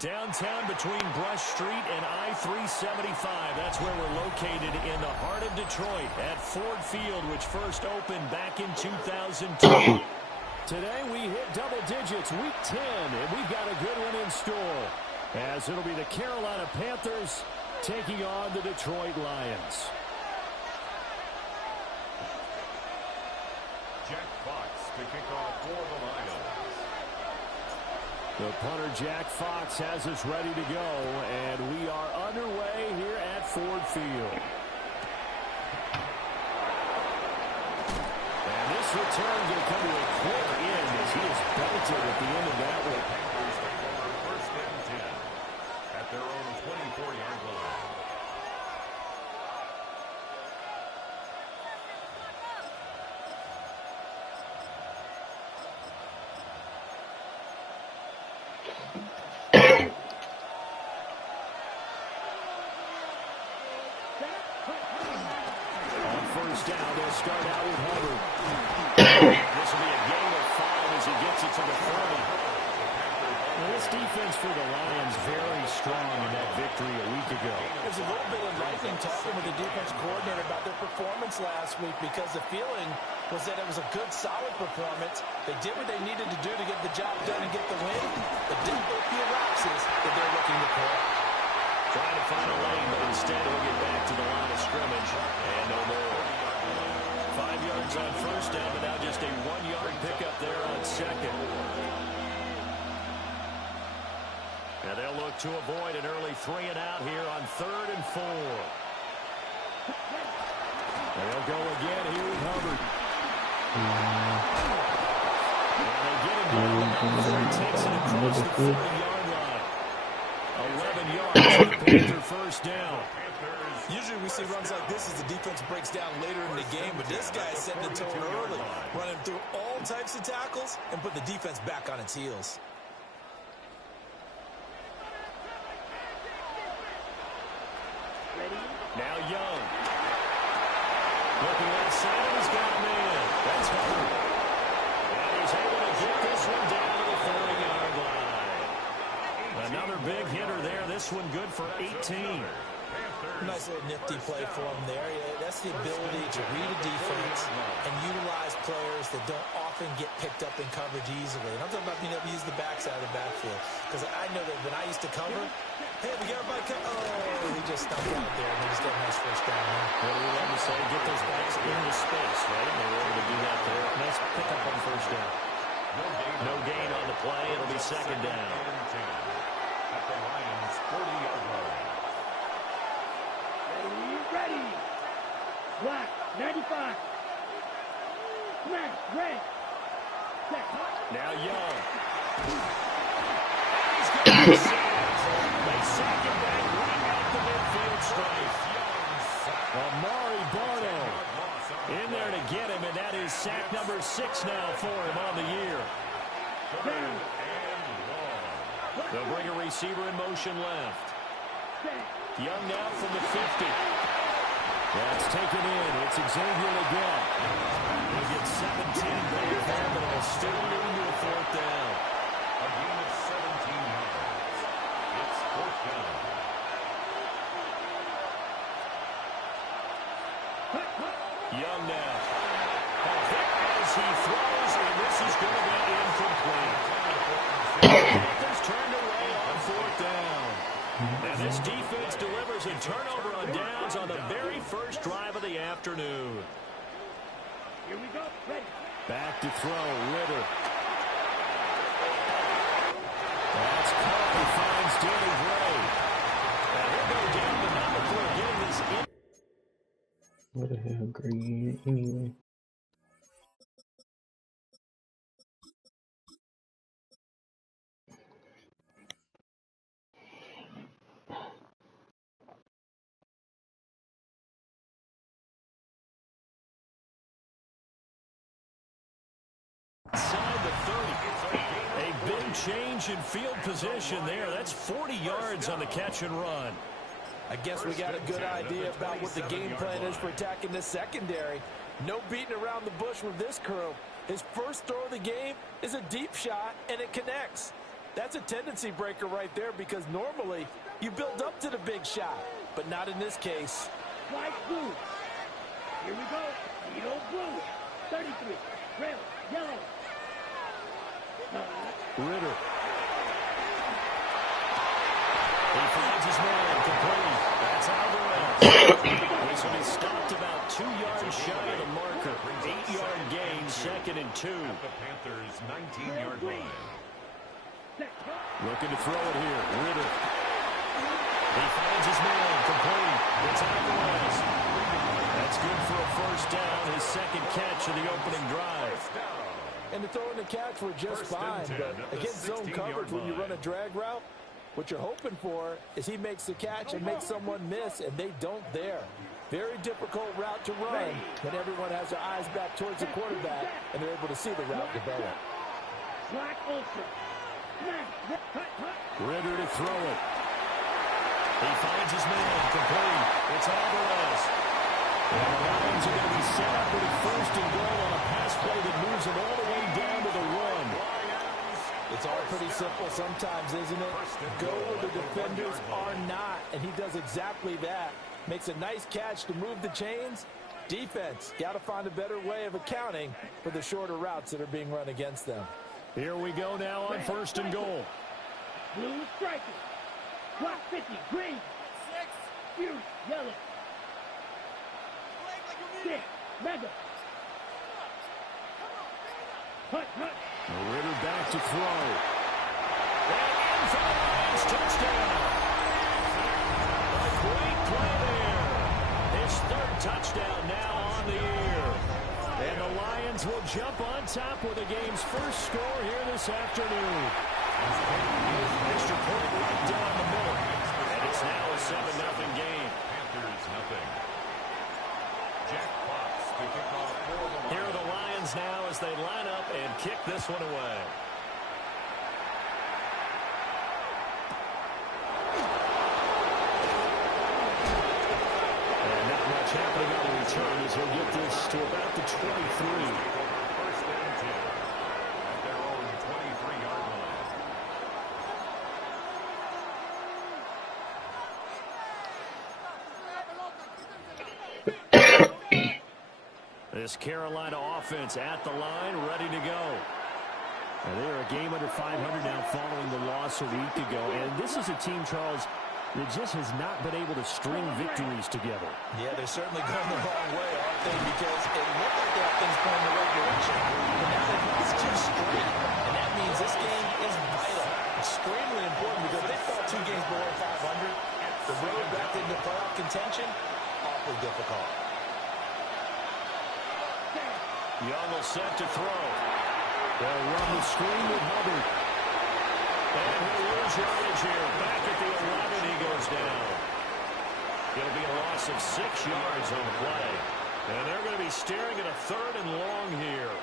Downtown between Brush Street and I-375. That's where we're located in the heart of Detroit at Ford Field, which first opened back in 2002. Today we hit double digits, week 10, and we've got a good one in store, as it'll be the Carolina Panthers taking on the Detroit Lions. Jack Fox to kick off for the Lions. The punter, Jack Fox, has us ready to go, and we are underway here at Ford Field. And this return will come to a quick end as he is belted at the end of that one. First and 10 at their own 24-yard line. Down, they'll start out with Hubbard. This will be a game of 5 as he gets it to the 40. Well, this defense for the Lions very strong in that victory a week ago. There's a little bit of lightning talking with the defense coordinator about their performance last week, because the feeling was that it was a good, solid performance. They did what they needed to do to get the job done and get the win. The devil of the lapses that they're looking to correct. Trying to find a lane, but instead he'll get back to the line of scrimmage and no more. 5 yards on first down, but now just a 1-yard pickup there on second. And they'll look to avoid an early 3 and out here on 3rd and 4. And they'll go again here with Hubbard. And they get him down the middle. He takes it across the 40-yard line. 11 yards to the Panther first down. Usually we see runs like this as the defense breaks down later in the game, but this guy is setting the tone early, running through all types of tackles and put the defense back on its heels. Now Young. Looking outside, he's got a man. That's Hubbard. And he's able to get this one down to the 40-yard line. Another big hitter there. This one good for 18. Nice little nifty play for him there. Yeah, that's the ability to read a defense and utilize players that don't often get picked up in coverage easily. And I'm talking about being able to use the backside of the backfield. Because I know that when I used to cover, hey, we got everybody oh, he just stumped out there and he just got a nice first down. What do we love to say? Get those backs into space, right? And they were able to do that there. Nice pickup on first down. No gain on the play. It'll be second down. At the Lions' 40-yard line. Ready. Black, 95. Black, red. Set. Now Young. He's got the sack. They sack him back right at the midfield stripe. Amari Barno in there to get him, and that is sack number 6 now for him on the year. They'll bring a receiver in motion left. Young now from the 50. That's taken in. It's Xavier again. He'll get 17 back there, but it'll still lead to a 4th down. A gain of 17 yards. It's 4th down. Young now. A hit as he throws, and this is going to be incomplete. Panthers turned away on 4th down. And this defense delivers a turnover on downs on the very first drive of the afternoon. Here we go. Ready. Back to throw, Ritter. That's caught. He finds Danny Gray. And he'll go down the number for getting this in. What the hell, green anyway? Inside the 30. A big change in field position there. That's 40 yards on the catch and run. I guess we got a good idea about what the game plan is for attacking this secondary. No beating around the bush with this crew. His first throw of the game is a deep shot, and it connects. That's a tendency breaker right there because normally you build up to the big shot, but not in this case. White blue. Here we go. Yellow blue. 33. Red. Yellow. Ritter. He finds his man complete. That's Alvarez. This one is stopped about 2 yards shy of the marker. 8-yard gain, 2nd and 2. At the Panthers' 19-yard line. Looking to throw it here. Ritter. He finds his man complete. It's Alvarez. That's good for a first down. His 2nd catch of the opening drive. And the throw and the catch were just fine, but against zone coverage when you run a drag route, what you're hoping for is he makes the catch and makes someone miss, and they don't there. Very difficult route to run when everyone has their eyes back towards the quarterback and they're able to see the route develop. Black ultra. Ritter to throw it. He finds his man complete. It's Alvarez. And the Lions are going to be set up with a 1st and goal on a pass play that moves them all the way down to the 1. It's all pretty simple sometimes, isn't it? Go where the defenders are not, and he does exactly that. Makes a nice catch to move the chains. Defense, got to find a better way of accounting for the shorter routes that are being run against them. Here we go now on 1st and goal. Blue striker. Black 50. Green. 6. Fury. Yellow. 6. Mega. Hut. Ritter back to throw. And in for the Lions, touchdown. A great play there. His 3rd touchdown now on the year. And the Lions will jump on top with the game's first score here this afternoon. Extra point right down the middle. And it's now a 7-0 game. Panthers nothing. Jack Fox to kick off for the Lions. Here are the Lions now as they line up and kick this one away. And not much happening on the return as he'll get this to about the 23. First and 10 at their own 23-yard line. This Carolina offense at the line, ready to go. And they're a game under 500 now following the loss a week ago. And this is a team, Charles, that just has not been able to string victories together. Yeah, they're certainly going the wrong way, aren't they? Because it looked like they have things going the right direction. But now they've lost 2 straight. And that means this game is vital. Extremely important because they fell 2 games below 500. The road back into playoff contention, awfully difficult. Young will set to throw. They'll run the screen with Hubbard. And he'll lose yardage here. Back at the 11, he goes down. It'll be a loss of 6 yards on the play. And they're going to be staring at a 3rd and long here.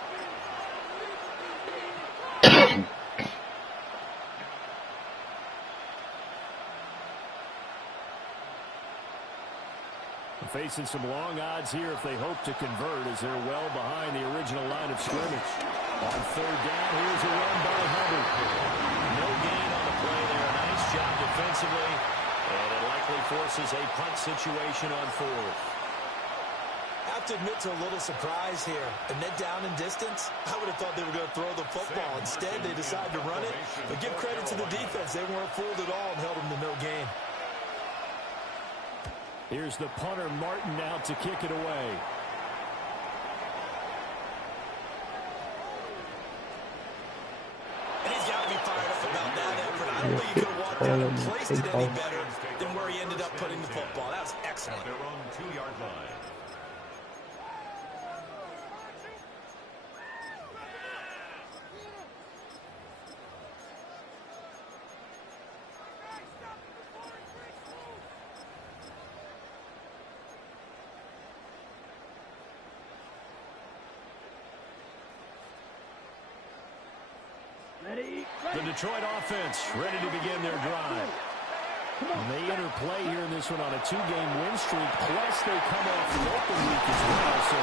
Facing some long odds here if they hope to convert as they're well behind the original line of scrimmage. On 3rd down, here's a run by Hubbard. No gain on the play there. Nice job defensively. And it likely forces a punt situation on 4th. I have to admit to a little surprise here. And then down in distance, I would have thought they were going to throw the football. Instead, they decided to run it. But give credit to the defense. They weren't fooled at all and held them to no gain. Here's the punter, Martin, out to kick it away. And he's got to be fired up about that effort. I don't think he could have walked out and placed it any better than where he ended up putting the football. That was excellent. Their own 2-yard line. Ready. The Detroit offense ready to begin their drive. And they interplay here in this one on a 2-game win streak, plus they come off the open week as well. So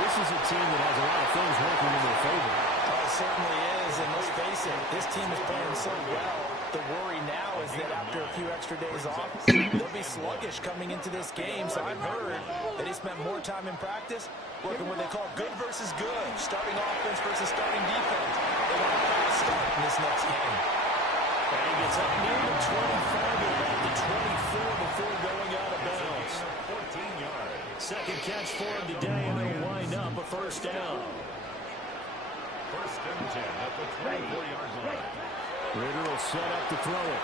this is a team that has a lot of things working in their favor. Oh, it certainly is, and let's face it, this team is playing so well. The worry now is that after a few extra days off, they'll be sluggish coming into this game. So I've heard that he spent more time in practice working what they call good versus good, starting offense versus starting defense. They want a fast start in this next game. And he gets up near the 25 and about the 24 before going out of bounds. 14 yards. Second catch for him today, and it'll wind up a first down. First and 10 at the 24-yard line. Ritter will set up to throw it.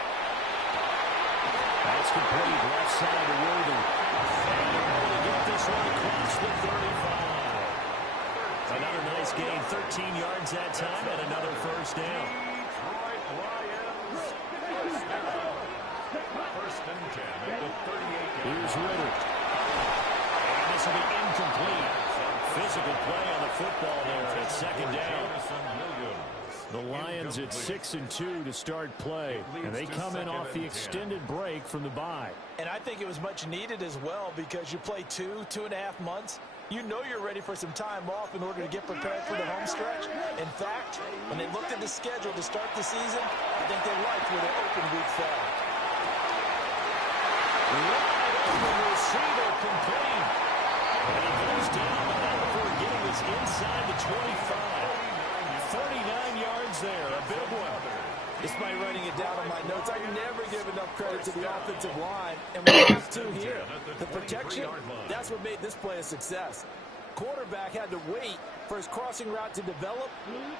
That's complete, left side to Worthy. And they're able to get this one across the 35. Another nice gain, 13 yards that time, and another first down. Detroit Lions. First and 10 at the 38-yard line. Here's Ritter. And this will be incomplete. Physical play on the football there at second down. The Lions at 6-2 to start play, and they come in off the extended break from the bye. And I think it was much needed as well because you play 2.5 months. You know you're ready for some time off in order to get prepared for the home stretch. In fact, when they looked at the schedule to start the season, I think they liked where their open week fell. Wide open receiver complete. And he goes down, but not before getting this inside the 25. 39 yards there, a big one. Despite writing it down on my notes, I never give enough credit to the offensive line. And we have to here. The protection, that's what made this play a success. Quarterback had to wait for his crossing route to develop,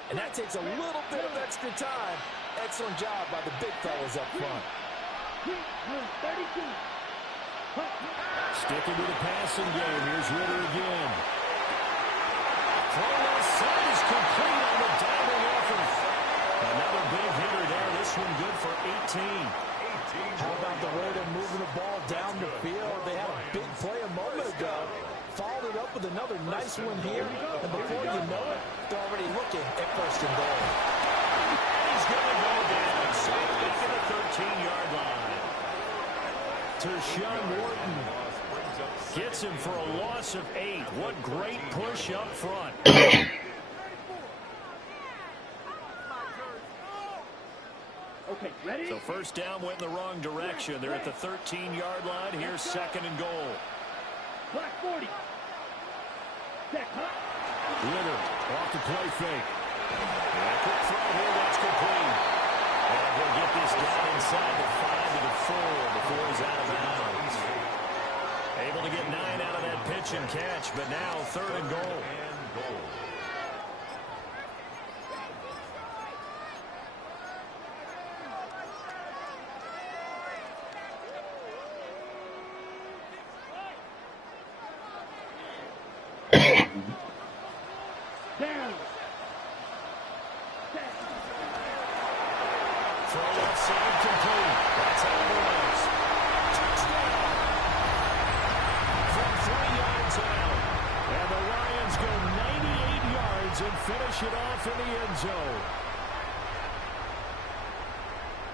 and that takes a little bit of extra time. Excellent job by the big fellas up front. Sticking to the passing game. Here's Ritter again. Throw left side is complete on the diving effort. Another big hitter there. This one good for 18. How about the way they're moving the ball down the field? They had a big play a moment ago. Followed it up with another nice one here. And before you know it, they're already looking at first and goal. He's going to go down. Safe back at the 13-yard line. Tershawn Wharton gets him for a loss of 8. What great push up front. Okay, ready? So first down went in the wrong direction. They're at the 13-yard line. Here's second and goal. Black 40. Set, hot. Ritter off the play fake. And a quick throw here. That's complete. And we'll get this down inside the 5 to the 4 before he's out of bounds. Able to get 9 out of that pitch and catch, but now third and goal. Down. Set. Throw outside complete. That's how it was. Touchdown. From 3 yards out. And the Lions go 98 yards and finish it off in the end zone.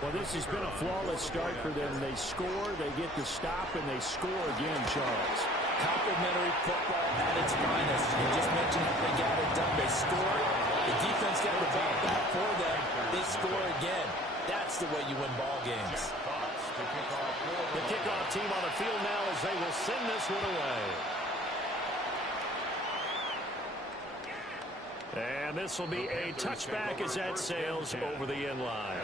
Well, this has been a flawless start for them. They score, they get the stop, and they score again, Charles. Complimentary football at its finest. You just mentioned how they got it done. They scored. The defense got the ball back for them. They score again. That's the way you win ball games. The kickoff team on the field now as they will send this one away. And this will be a touchback as that sails over the end line.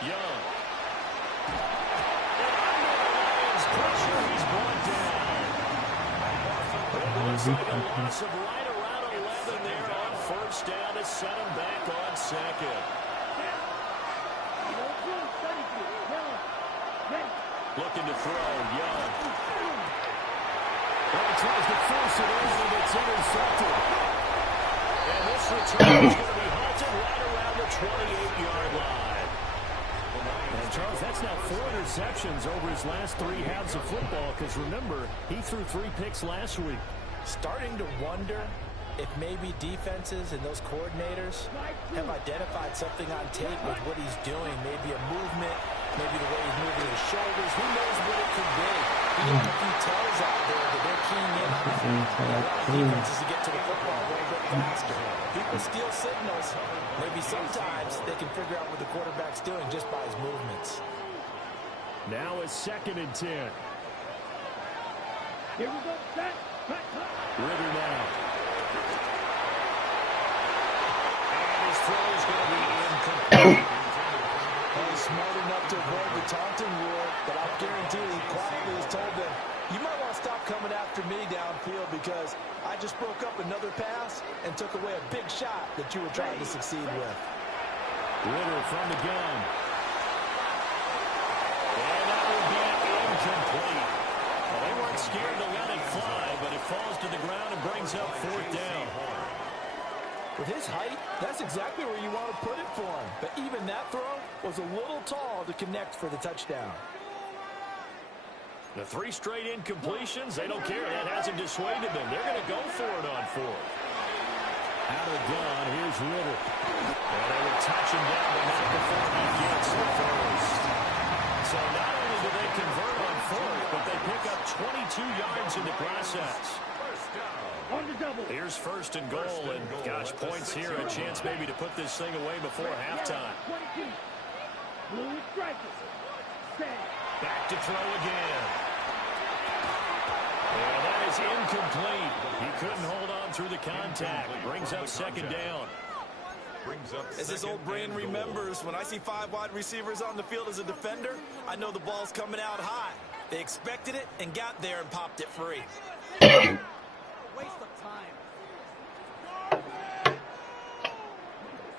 Young. And under the Lions' pressure, he's brought down. It looks like a loss of right around 11 there on first down to set him back on second. Looking to throw, Young. Well, he tries to force it in, and it's intercepted. And this return is going to be halted right around the 28-yard line. And, Charles, that's now 4 interceptions over his last 3 halves of football, because, remember, he threw 3 picks last week. Starting to wonder if maybe defenses and those coordinators have identified something on tape with what he's doing. Maybe a movement, maybe the way he's moving his shoulders. Who knows what it could be? He got a few tells out there that they're keying in on. Defenses to get to the football a little bit faster. People steal signals. Maybe sometimes they can figure out what the quarterback's doing just by his movements. Now it's 2nd and 10. Here we go. Set. Cut. Ritter now. And his throw is going to be incomplete. He's smart enough to avoid the taunting rule, but I guarantee he quietly has told them, you might want to stop coming after me downfield because I just broke up another pass and took away a big shot that you were trying to succeed with. Ritter from the gun. And that will be incomplete. Well, they weren't scared to let it fly, but it falls to the ground and brings up 4th down. With his height, that's exactly where you want to put it for him. But even that throw was a little tall to connect for the touchdown. The 3 straight incompletions, they don't care. That hasn't dissuaded them. They're going to go for it on 4th. Out of the gun, here's Ritter. And they will touch him down, but not before he gets the first. So not only do they convert on 4th, but they pick up 22 yards in the process. On the double. Here's 1st and goal, and gosh, points here, a chance maybe to put this thing away before halftime. 22. Blue strikers. Set. Back to throw again. And that is incomplete. He couldn't hold on through the contact. Brings up 2nd down. As his old brain remembers, when I see 5 wide receivers on the field as a defender, I know the ball's coming out high. They expected it and got there and popped it free. Waste of time.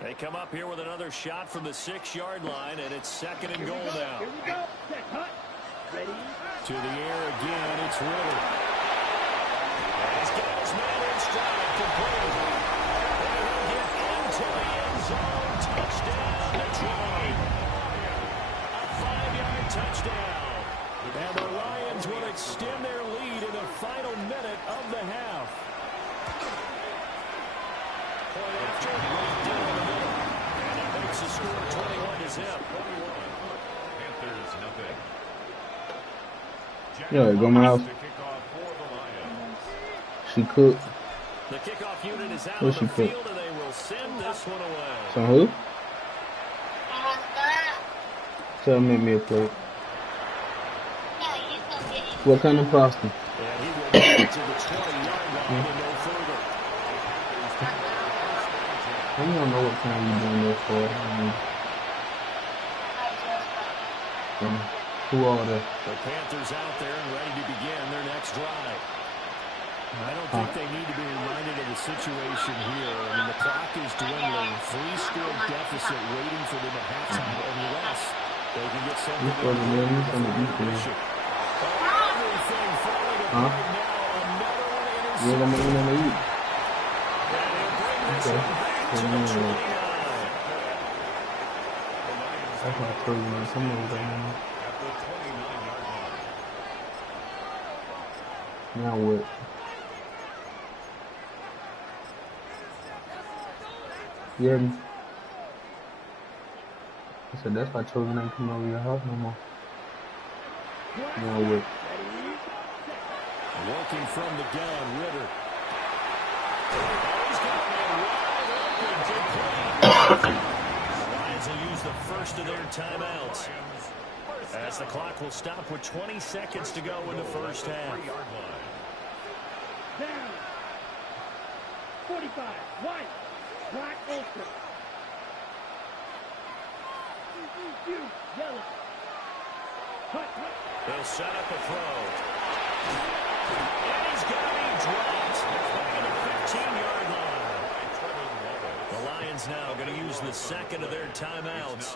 They come up here with another shot from the 6-yard line, and it's 2nd and goal now. Here we go. Set. Cut. Ready. To the air again, it's Ritter. And he's got his man in stride, complete. And he'll get into the end zone. Touchdown, Detroit. A 5-yard touchdown. And the Lions will extend their lead in the final minute of the half. Point after, right down the middle. And it makes the score 21-0. Panthers nothing. Yo, go my house. She cooked. The kickoff unit is out What of she the cooked? field, and they will send this one away. Some who? Tell me, make me a plate. What kind of pasta? And he will get to the 20-yard line and no further. I don't know what kind you doing this for. Who are they? The Panthers out there and ready to begin their next drive. I don't think they need to be reminded of the situation here. I mean, the clock is dwindling. 3-score deficit waiting for them at halftime unless they can get something. This was the millions on the defense. Everything falling apart now. Another one intercepted. Yeah, I'm gonna eat. And he'll bring this Okay. one back to the 29. That's my crazy man. Some of them. At the 29-yard line. Now what? Yeah. I said, that's why children ain't coming over your house no more. Now what? Working from the gun, Ritter. He's got one wide open to play. Lions will use the first of their timeouts. As the clock will stop with 20 seconds to go in the first half. Down. 45. White. Black ultra. Yellow. Cut. They'll set up a throw. And he's got it dropped at the 15-yard line. The Lions now going to use the second of their timeouts.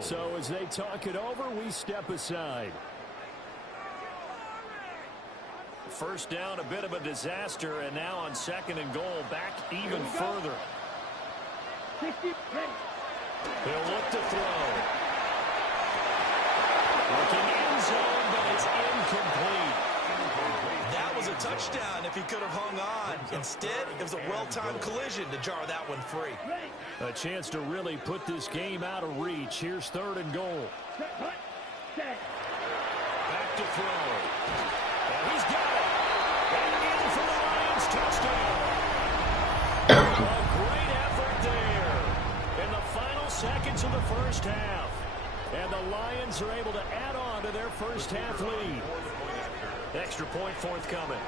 So as they talk it over, we step aside. First down, a bit of a disaster, and now on second and goal, back even further. He'll look to throw. Looking end zone, but it's incomplete. That was a touchdown if he could have hung on. Instead, it was a well-timed collision to jar that one free. A chance to really put this game out of reach. Here's third and goal. Back to throw. And he's got it. And in for the Lions touchdown. A great effort there in the final seconds of the first half. And the Lions are able to add on to their first half lead. Extra point forthcoming.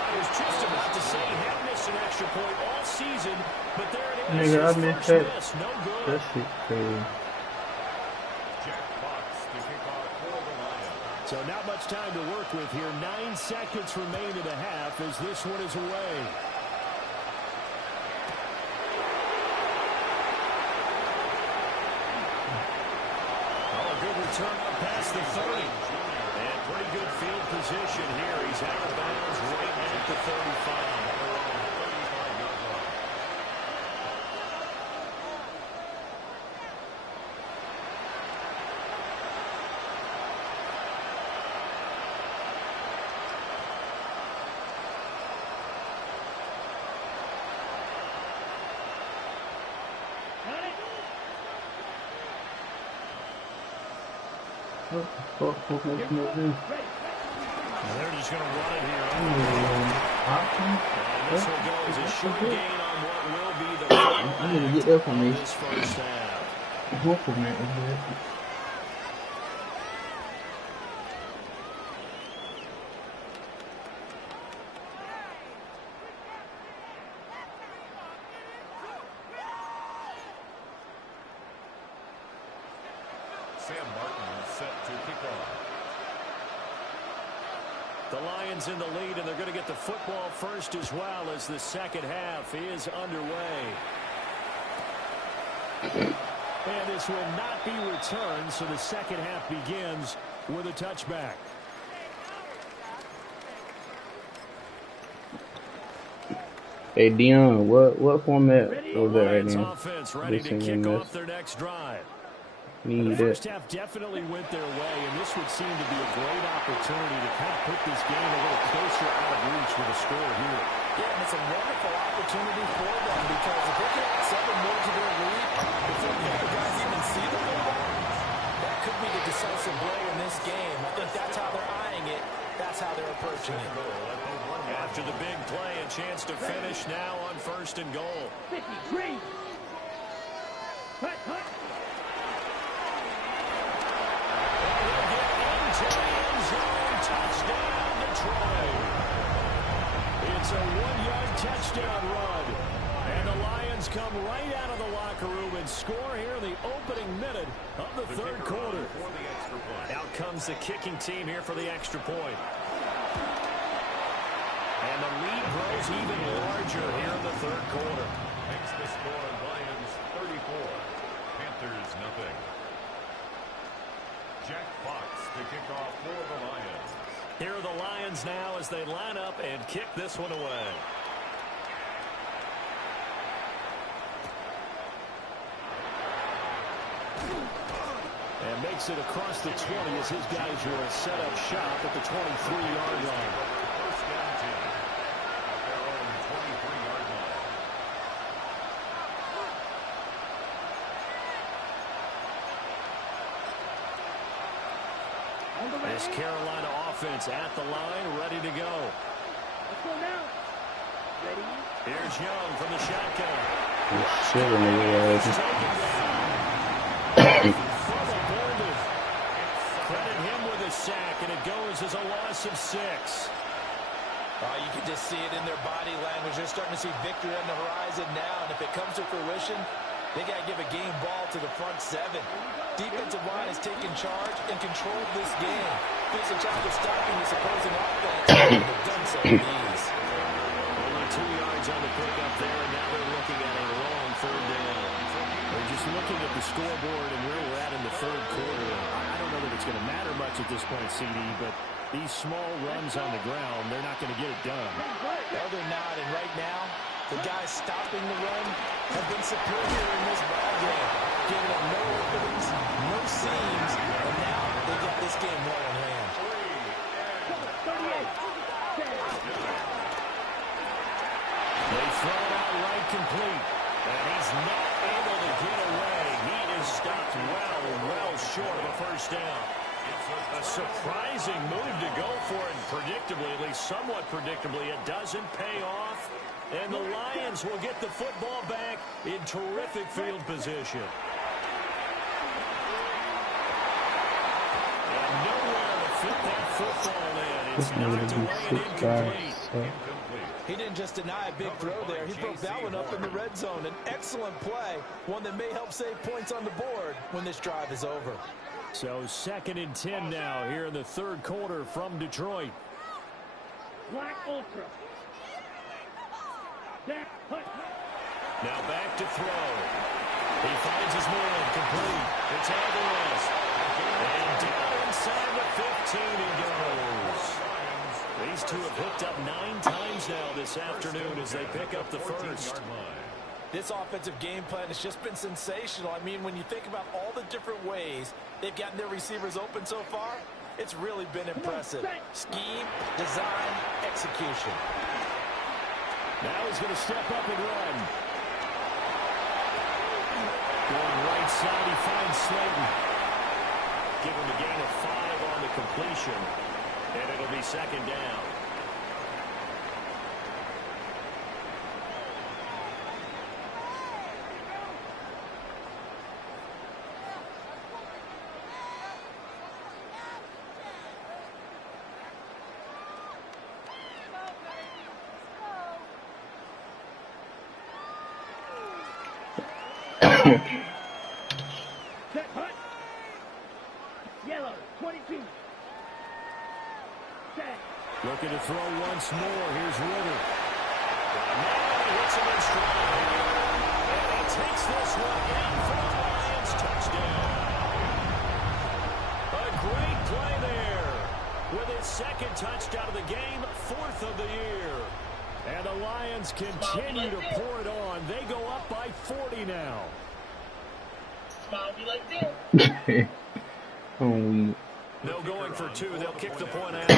I was just about to say, have missed an extra point all season, but there it is. Nigga, I missed First that. miss, no good. That shit crazy. So not much time to work with here. 9 seconds remain in the half as this one is away. Oh, a good return up past the 30. And pretty good field position here. He's out of bounds right at the 35. What the fuck was making me do? They're just going to run it here. And this will go as a short gain on what will be the I need to get that for me. this first half. Hopefully, man. Sam Martin is set to kick off. The Lions in the lead, and they're going to get the football first as well as the second half is underway. And this will not be returned, so the second half begins with a touchback. Hey Dion, what format was that right Lions now? offense ready to kick off their next drive. Need The that. first half definitely went their way, and this would seem to be a great opportunity to kind of put this game a little closer out of reach with a score here. Yeah, and it's a wonderful opportunity for them because if they can add 7 more to their lead before the other guys even see the ball, that could be the decisive blow in this game. I think that's how they're eyeing it. That's how they're approaching it. After the big play, a chance to finish now on first and goal. 53. Hut, hut. Touchdown, Detroit. It's a 1-yard touchdown run. And the Lions come right out of the locker room and score here in the opening minute of the third quarter. Out comes the kicking team here for the extra point. And the lead grows even larger here in the third quarter. Makes the score Lions 34. Panthers nothing. Jack Fox to kick off for the Lions. Here are the Lions now as they line up and kick this one away. And makes it across the 20 as his guys will set up shop at the 23-yard line. First down 10 at their own 23-yard line. This Carolina offense at the line, ready to go. Let's go now. Ready? Here's Young from the shotgun. Shit, nigga. Credit him with a sack, and it goes as a loss of 6. You can just see it in their body language. They're starting to see victory on the horizon now, and if it comes to fruition, they got to give a game ball to the front 7. Defensive line has taken charge and controlled this game. Gives a chance of stopping this opposing offense. They've done so with ease. looking at the scoreboard and where we're at in the third quarter, I don't know that it's going to matter much at this point, CD, but these small runs on the ground, they're not going to get it done. No, they're not. And right now, the guys stopping the run have been superior in this ball game, giving up no openings, no seams, and now they get this game well in hand. They throw it out right complete, and he's not able to get away. He is stopped well short of a first down. A surprising move to go for it, and predictably, at least somewhat predictably, it doesn't pay off. And the Lions will get the football back in terrific field position. And nowhere to fit that football in. It's knocked away and incomplete. He didn't just deny a big throw there. He broke that one up in the red zone. An excellent play, one that may help save points on the board when this drive is over. So 2nd and 10 now here in the third quarter from Detroit. Black Ultra. Now back to throw. He finds his man complete. It's Alvarez. And down inside the 15 he goes. These two have hooked up 9 times now this afternoon as they pick up the first. This offensive game plan has just been sensational. I mean, when you think about all the different ways they've gotten their receivers open so far, it's really been impressive. Scheme, design, execution. Now he's going to step up and run. Going right side, he finds Slayton. Give him a gain of 5 on the completion, and it'll be 2nd down. Set hut. Yellow, 22. Set. Looking to throw once more. Here's Ritter. Now he hits him in stride. And he takes this one in for the Lions. Touchdown. A great play there. With his 2nd touchdown of the game, 4th of the year. And the Lions continue to pour it on. They go up by 40 now. No going for 2. They'll kick the point out.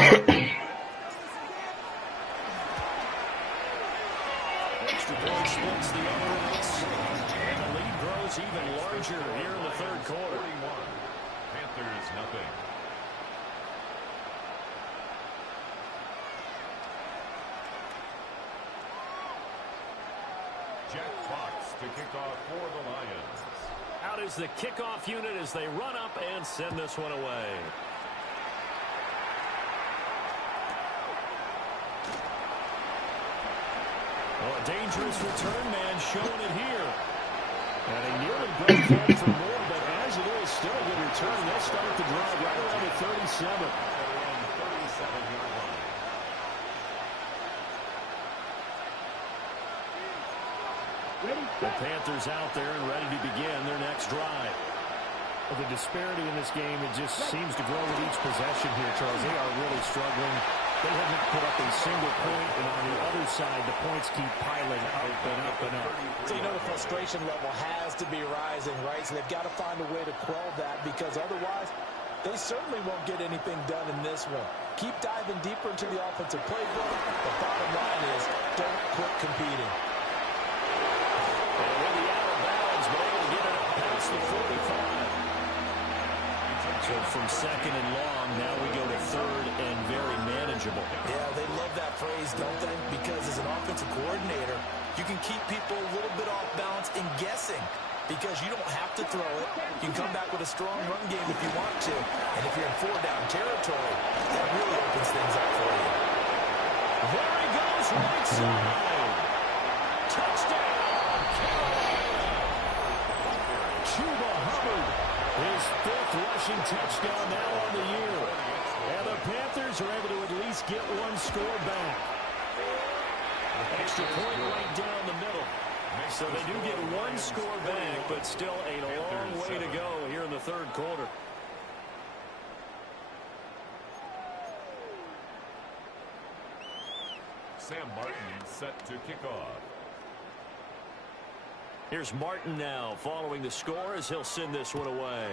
Extra point splits the offense. And the lead grows even larger here in the third quarter. Panthers nothing. Jack Fox to kick off for the Lions. Out is the kickoff unit as they run up and send this one away. Oh, a dangerous return man showing it here. And he nearly broke home for more, but as it is, still a good return. They'll start the drive right around the 37. Around 37-yard line. The Panthers out there and ready to begin their next drive. Well, the disparity in this game, it just seems to grow with each possession here, Charles. They are really struggling. They have not put up a single point, and on the other side, the points keep piling up and up and up. So you know the frustration level has to be rising, right? So they've got to find a way to quell that, because otherwise they certainly won't get anything done in this one. Keep diving deeper into the offensive playbook. The bottom line is don't quit competing. And with the out of bounds, but able to get it up past the 45. So from 2nd and long, now we go to 3rd and very manageable. Yeah, they love that phrase, don't they? Because as an offensive coordinator, you can keep people a little bit off balance and guessing, because you don't have to throw it. You can come back with a strong run game if you want to. And if you're in 4-down territory, that really opens things up for you. There he goes, right side. Touchdown, Chuba Hubbard. His 5th rushing touchdown now on the year. And the Panthers are able to at least get one score back. Extra point right down the middle. So they do get one score back, but still a long way to go here in the third quarter. Sam Martin set to kick off. Here's Martin now following the score as he'll send this one away.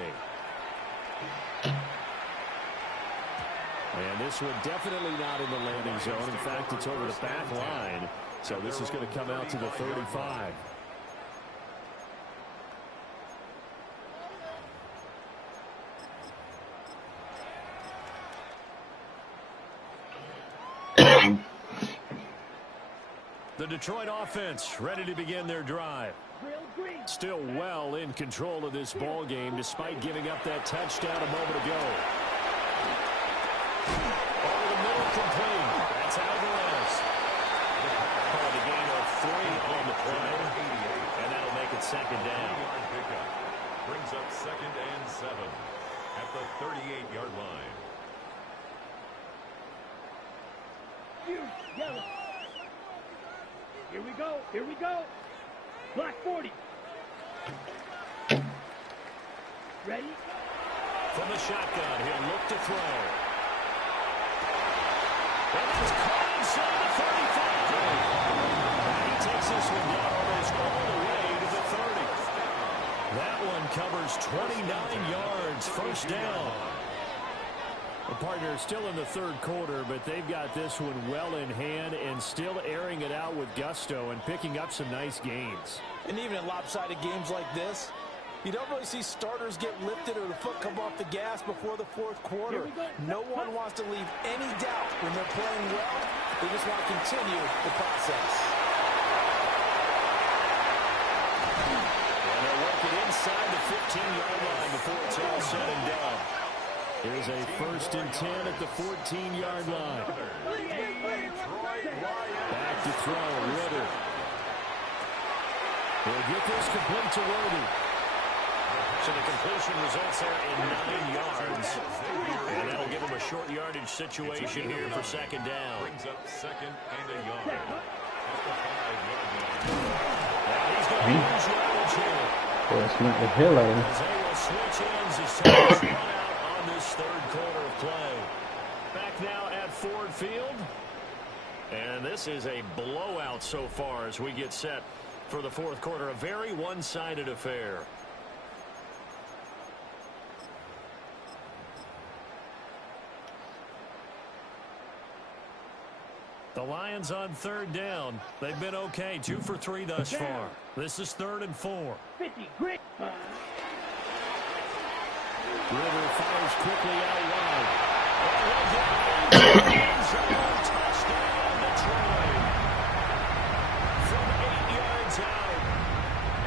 And this one definitely not in the landing zone. In fact, it's over the back line. So this is going to come out to the 35. The Detroit offense ready to begin their drive. Still well in control of this ball game despite giving up that touchdown a moment ago. Over the middle, complete. That's Alvarez. Called a gain of 3 on the play, and that'll make it second down. Brings up 2nd and 7 at the 38-yard line. Yellow. Here we go. Here we go. Block 40. Ready? From the shotgun, he'll look to throw. And it's caught inside the 35. He takes this one down almost all the way to the 30. That one covers 29 yards. First down. The partner is still in the third quarter, but they've got this one well in hand and still airing it out with gusto and picking up some nice gains. And even in lopsided games like this, you don't really see starters get lifted or the foot come off the gas before the fourth quarter. No one wants to leave any doubt when they're playing well. They just want to continue the process. And they'll work it inside the 15-yard line before it's all said and done. Here's a 1st and 10 at the 14-yard line. Back to throw, Ritter. He'll get this complete to Roby. So the completion results there in 9 yards. And that'll give him a short yardage situation here for second down. Brings up 2nd and a yard at the 5-yard line. Now he's going to use yardage here. Boy, it's not the hill out. As they will switch ends as time's run out on this third quarter of play. Back now at Ford Field. And this is a blowout so far as we get set for the fourth quarter. A very one-sided affair. The Lions on third down. They've been okay. 2 for 3 thus far. This is 3rd and 4. 50, great. Ritter fires quickly out wide. Touchdown, Detroit. From 8 yards out.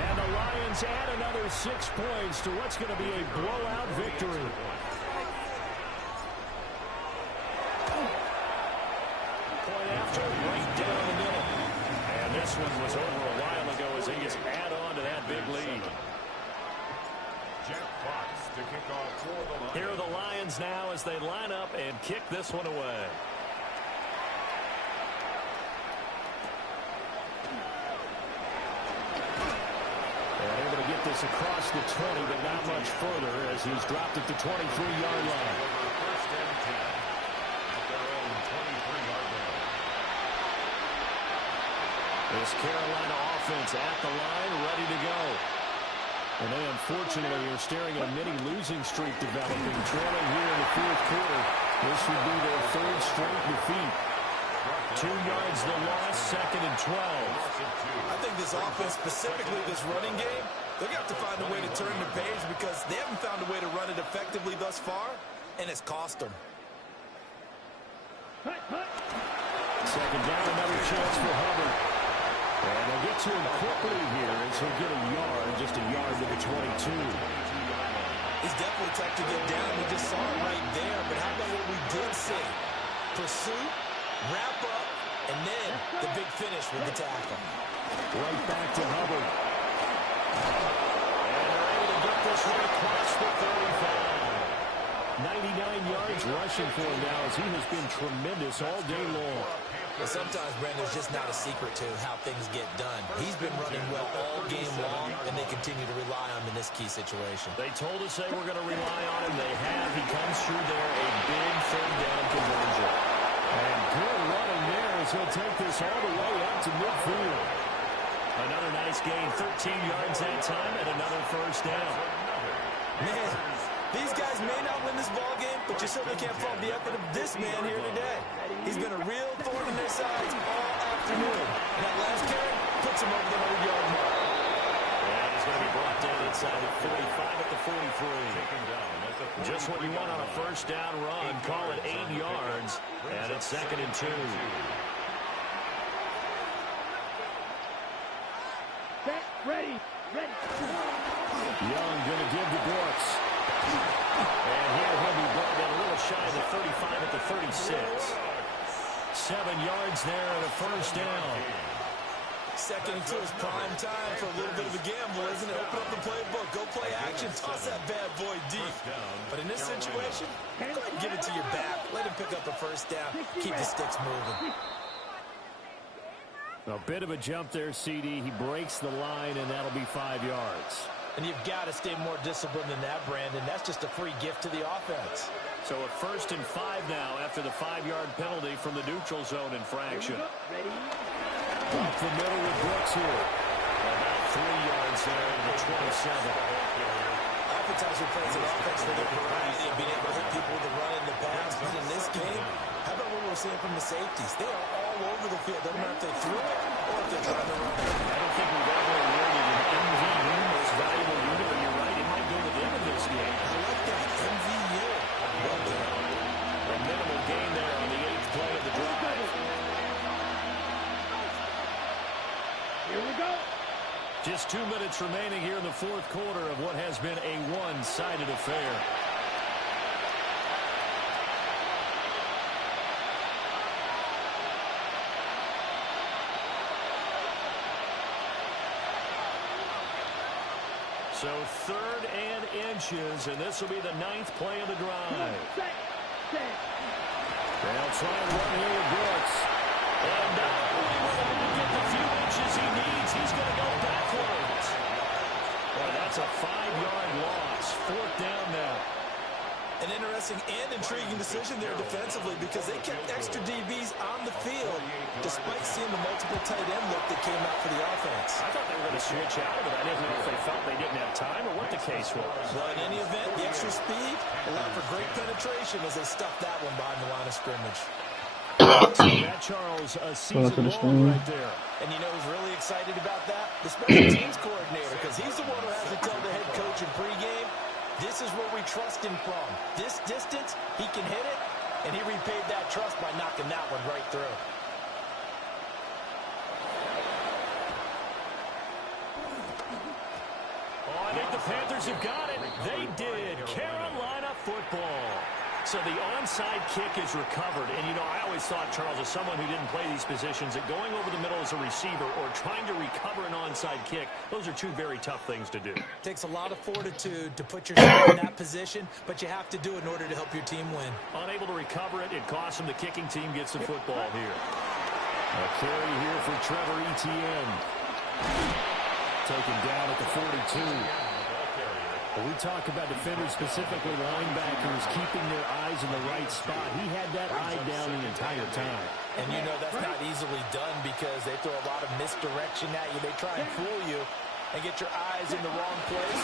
And the Lions add another 6 points to what's going to be a blowout victory. Point after, right down the middle. And this one was over a while ago as they just add on to that big lead. Jeff Fox to kick off for the Lions. Here are the Lions now as they line up and kick this one away. And able to get this across the 20, but not much further as he's dropped it to 23-yard line. First and 10 at their own 23-yard line. This Carolina offense at the line, ready to go. And they unfortunately are staring at a mini-losing streak developing, trailing here in the fourth quarter. This would be their 3rd straight defeat. 2 yards the loss, 2nd and 12. I think this offense, specifically this running game, they're going to have to find a way to turn the page because they haven't found a way to run it effectively thus far, and it's cost them. Second down, another chance for Hubbard. And they'll get to him quickly here as he'll get a yard, just a yard to the 22. He's definitely tough to get down. We just saw it right there, but how about what we did see? Pursuit, wrap up, and then the big finish with the tackle. Right back to Hubbard. And they're able to get this one across the 35. 99 yards rushing for him now as he has been tremendous all day long. Well, sometimes, Brandon, there's just not a secret to how things get done. He's been running well all game long, and they continue to rely on him in this key situation. They told us they were going to rely on him. They have. He comes through there, a big third down conversion. And good running there as he'll take this all the way up to midfield. Another nice gain, 13 yards that time, and another first down. Man, these guys may not win this ball game, but you certainly can't fault the effort of this man here today. He's been a real thorn in their sides all afternoon. That last carry puts him over the 100-yard mark. And he's going to be brought down inside the 45 at the 43. Just what you want on a first down run. Call it 8 yards, and it's 2nd and 2. Set, ready. Young going to give to Brooks. And here he'll be brought down a little shy of the 35 at the 36. 7 yards there and a first down. 2nd and 2 is prime time for a little bit of a gamble, isn't it? Open up the playbook, go play action, toss that bad boy deep. But in this situation, go ahead and give it to your back. Let him pick up a first down. Keep the sticks moving. A bit of a jump there, CD. He breaks the line, and that'll be 5 yards. And you've got to stay more disciplined than that, Brandon. That's just a free gift to the offense. So a 1st and 5 now after the 5-yard penalty from the neutral zone infraction. Up the middle with Brooks here. About 3 yards there to the 27. Oftentimes we praise an offense for their variety of being able to hit people with the run and the pass. But in this game, how about what we're seeing from the safeties? They are all over the field. Doesn't matter if they threw it or if they're trying to run it. I don't think we've ever awarded an MVU most valuable unit, but you're right, it might go to them in this game. I like that. MVU. Well done. A minimal gain there on the 8th play of the drive. Here we go. Just 2 minutes remaining here in the 4th quarter of what has been a one-sided affair. So 3rd and inches, and this will be the 9th play of the drive. They'll try and run here with Brooks. And not only will he get the few inches he needs, he's going to go backwards. Boy, that's a 5-yard loss. 4th down now. An interesting and intriguing decision there defensively because they kept extra DBs on the field despite seeing the multiple tight end look that came out for the offense. I thought they were going to switch out, but I didn't know if they felt they didn't have time or what the case was. Well, in any event, the extra speed allowed for great penetration as they stuffed that one behind the line of scrimmage. So that, Charles, a season long right there. And you know who's really excited about that? The special teams coordinator, because he's the one who has to tell the head coach in pregame, this is where we trust him from. This distance, he can hit it, and he repaid that trust by knocking that one right through. Oh, I think the Panthers have got it. They did. Carolina football. So the onside kick is recovered. And, you know, I always thought, Charles, as someone who didn't play these positions, that going over the middle as a receiver or trying to recover an onside kick, those are two very tough things to do. It takes a lot of fortitude to put yourself in that position, but you have to do it in order to help your team win. Unable to recover it, it costs them. The kicking team gets the football here. A carry here for Trevor Etienne. Taken down at the 42. When we talk about defenders, specifically linebackers, keeping their eyes in the right spot, he had that eye down the entire time. And you know that's not easily done because they throw a lot of misdirection at you. They try and fool you and get your eyes in the wrong place.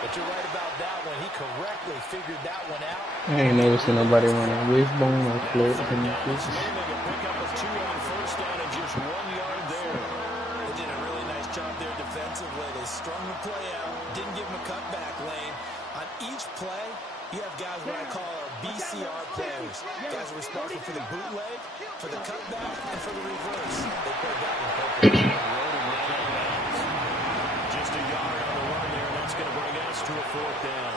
But you're right about that one. He correctly figured that one out. I ain't never seen nobody run a wishbone or flip. Make a pickup of 2 on first down and just 1 yard there. They did a really nice job there defensively. They strung the play out, didn't give him a cutback lane. On each play, you have guys what I call our BCR players. Guys are responsible for the bootleg, for the cutback, and for the reverse. They played that one perfectly. Just a yard on the run there, and that's going to bring us to a 4th down.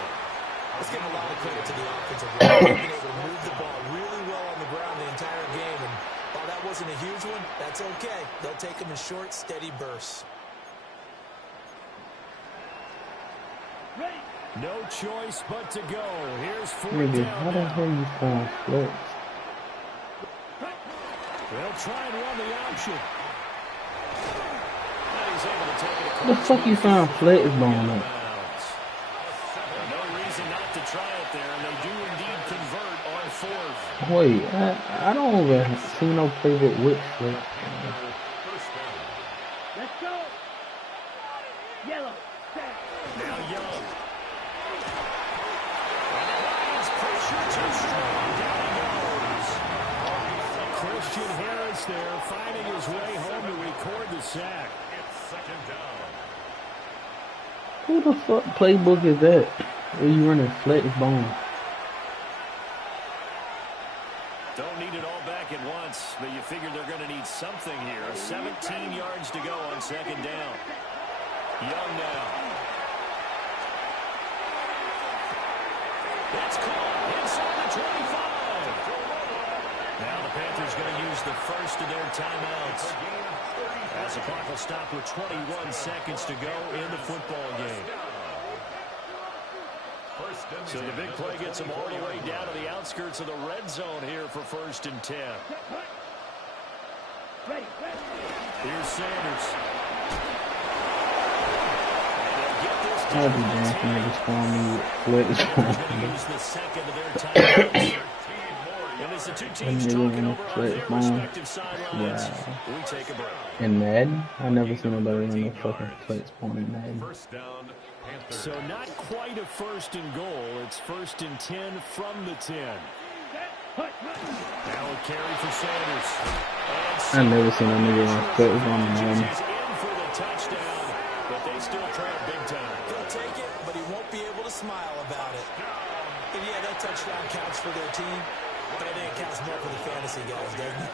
Let's give a lot of credit to the offensive line. They've been able to move the ball really well on the ground the entire game. And while that wasn't a huge one, that's okay. They'll take them in short, steady bursts. No choice but to go. Here's 4th Nigga, down. how the hell you find flips? They'll try and run the option. And he's able to take it across. The fuck you found flex bone at? No reason not to try it there, and they do indeed convert on fourth. Wait, I don't even see no play with flex. Let's go. Yellow. Set. Now Young. And the Lions pressure too strong. Down he goes. Christian Harris there finding his way home to record the sack. It's second down. Who the fuck playbook is that? Where you running flex bone? Don't need it all back at once, but you figure they're going to need something here. 17 yards to go on second down. Young now. That's caught inside the 25. Now the Panthers going to use the first of their timeouts. As the clock will stop with 21 seconds to go in the football game. So the big play gets them all the way down to the outskirts of the red zone here for 1st and 10. Here's Sanders. I'll be damn if niggas calling me flex bone. Use the second of their timeouts. And as the two teams talking over on their respective sidelines, we take a break. In Madden? I never seen nobody run no fucking flex bone in Madden. First down, Panthers. So not quite a 1st and goal. It's 1st and 10 from the 10. Now a carry for Sanders. I never seen a nigga run flex bone in Madden. He's in for the touchdown, but they still trail big time. He'll take it, but he won't be able to smile about it. And yeah, that touchdown counts for their team, but I think it counts more for the fantasy guys, doesn't it?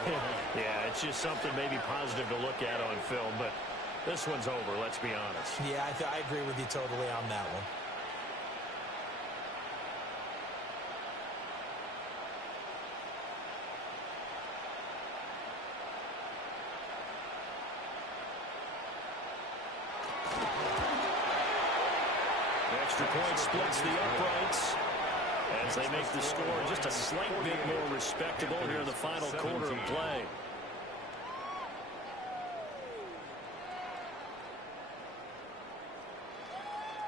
Yeah, it's just something maybe positive to look at on film, but this one's over, let's be honest. Yeah, I agree with you totally on that one. Extra point splits the uprights as they make the score just a slight bit more respectable here in the final quarter of play.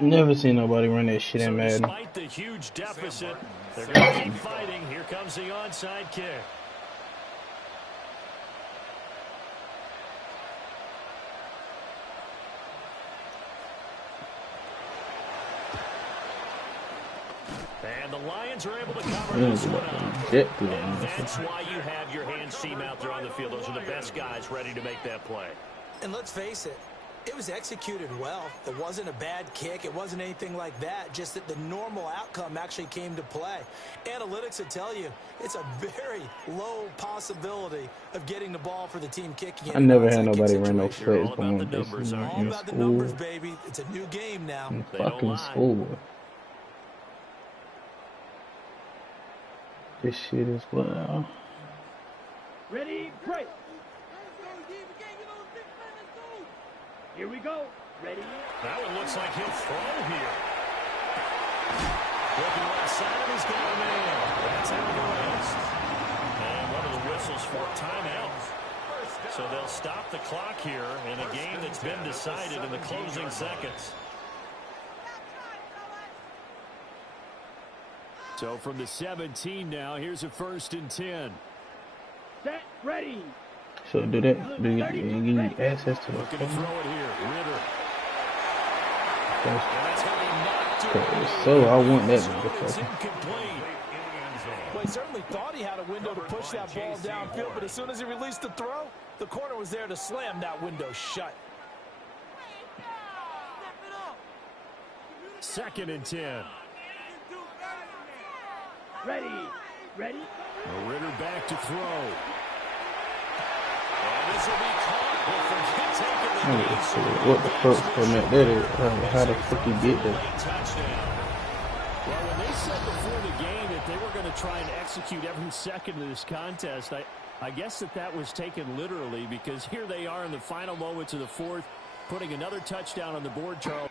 Never seen nobody run that shit in Madden. Despite the huge deficit, they're going to keep fighting. Here comes the onside kick. And the Lions are able to cover this one up. And that's why you have your hands team out there on the field. Those are the best guys ready to make that play. And let's face it, it was executed well. It wasn't a bad kick. It wasn't anything like that. Just that the normal outcome actually came to play. Analytics will tell you it's a very low possibility of getting the ball for the team kicking. I never had nobody run no flex bone in All about the numbers, baby. It's a new game now. In fucking school. This shit is wild. Ready, break. Here we go. Ready? That one looks like he'll throw here. Looking right side, he's got a man. That's out of the rest. And one of the whistles for timeout. So they'll stop the clock here in a game that's been decided in the closing seconds. So from the 17 now, here's a 1st and 10. Set, ready. So do that? Do you give you access to the Looking to throw it here. Ritter. So I want that nigga. It's incomplete. Well, he certainly thought he had a window to push that ball downfield, but as soon as he released the throw, the corner was there to slam that window shut. 2nd and 10. Ready. Ready. Ritter back to throw. And this will be caught. Will forget taking the lead. What the fuck format that is? How the fuck you get that? Touchdown. Well, when they said before the game that they were going to try and execute every second of this contest, I guess that was taken literally, because here they are in the final moments of the fourth, putting another touchdown on the board, Charles.